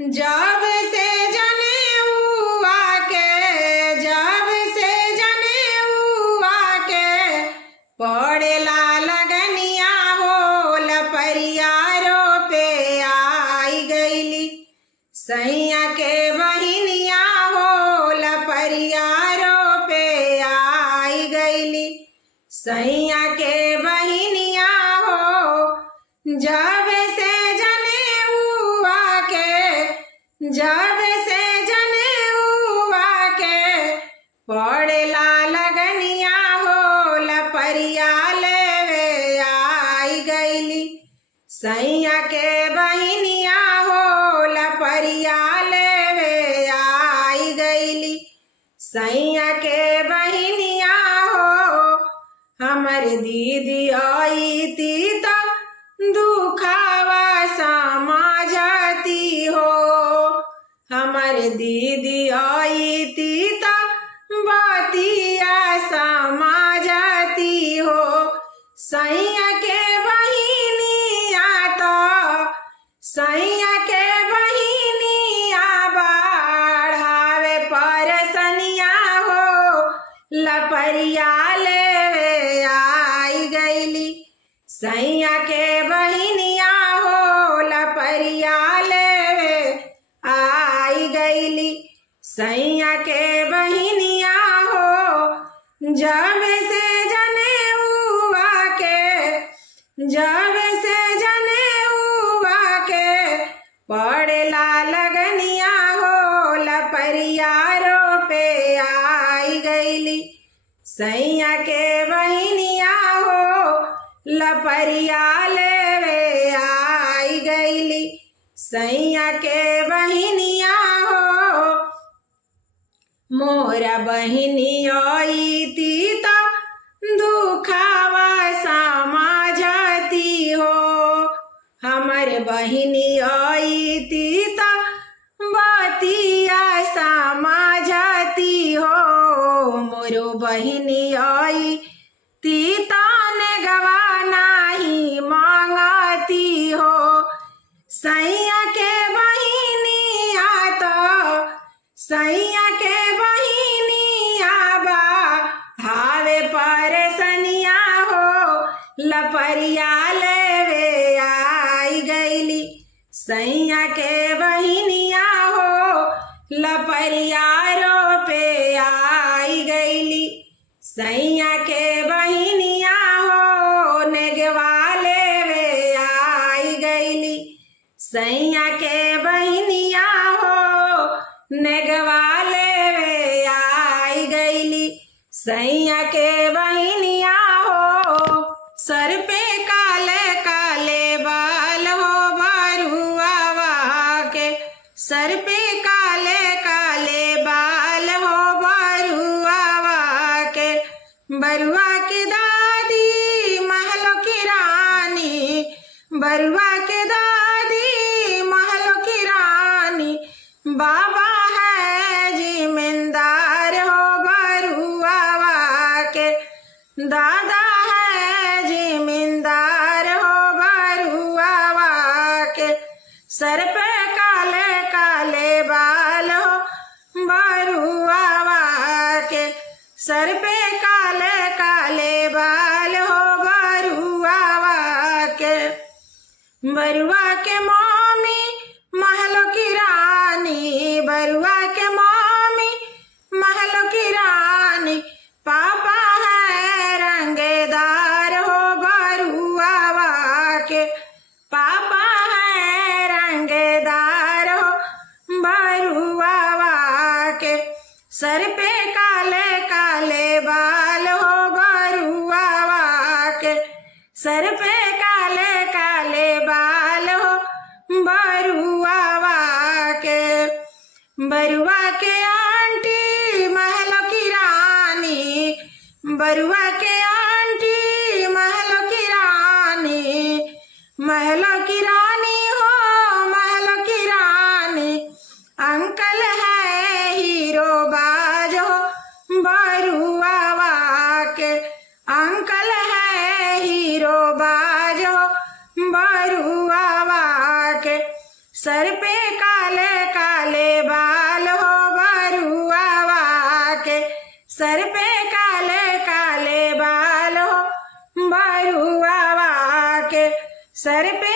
जब से जनेऊआ के पड़ेला लगनिया हो लपरिया रोपे आई गईली। सैया के बहिनिया हो लपरिया रोपे आई गईली। सैया के बहिनिया हो जब से जनेऊआ के पड़ेला लगनिया हो लपरिया लेवे आई गईली। सैया के बहिनिया हो लपरिया लेवे आई गईली। सैया के बहिनिया हो हमर दीदी आई ती तो दुखावा समझती हो। हमर दीदी आई ती तो बतिया समझती हो। सैया के बहिनिया बढ़ावे परसनिया हो लपरिया लेवे आई गईली। सैया के बहिनिया हो लपरिया लेवे आई गईली। सैया के बहिनिया हो जब से जनेऊआ के पड़ेला लगनिया हो लपरिया रोपे आई गईली। सैया के बहिनिया हो लपरिया लेवे आई गईली। सैया के बहिनिया हो मोरा बहिनी आई ती तो दुखावा समझती हो। हमर बहिनी आई ती तो बतिया समझती हो। मोरो बहिनी आई ती तो नेगवा नाही मांगती हो। सैया के बहिनिया बढ़ावे परसनिया हो लपरिया लेवे आई गईली। सैया के बहिनिया हो लपरिया रोपे आई गईली। सैया के बहिनिया हो नेगवा लेवे आई गईली। सैया के बहिनिया हो नेगवा लेवे आई गईली। सैया के बहिनिया हो सर पे काले काले बाल हो बरुआ के। सर पे काले काले बाल हो बरुआ के। बरुआ की दादी महलों की रानी। बरुआ के दादी महलों की रानी। बाबा है जिमींदार हो बरुआ के। दादा है जिमींदार हो बरुआ के। सर पे काले काले बाल हो बरुआ के। सर पे काले काले बाल हो बरुआ के। बरुआ के मामी महलों की रानी। बरुआ के मामी महलों की रानी। पापा है रंगेदार हो बरुआ के। पापा है रंगेदार हो बरुआ के। सर पे काले काले बाल हो बरुआ के। सर पे काले काले बाल हो बरुआ के। बरुआ के आंटी महलों की रानी। बरुआ के आंटी महलों की रानी। महलों की रानी हो महलों की रानी। अंकल है हीरो बाज हो बरुआ के। अंकल है हीरो बाज हो बरुआ के। सर पे काले सर पे काले काले बाल हो, बरुआ के सर पे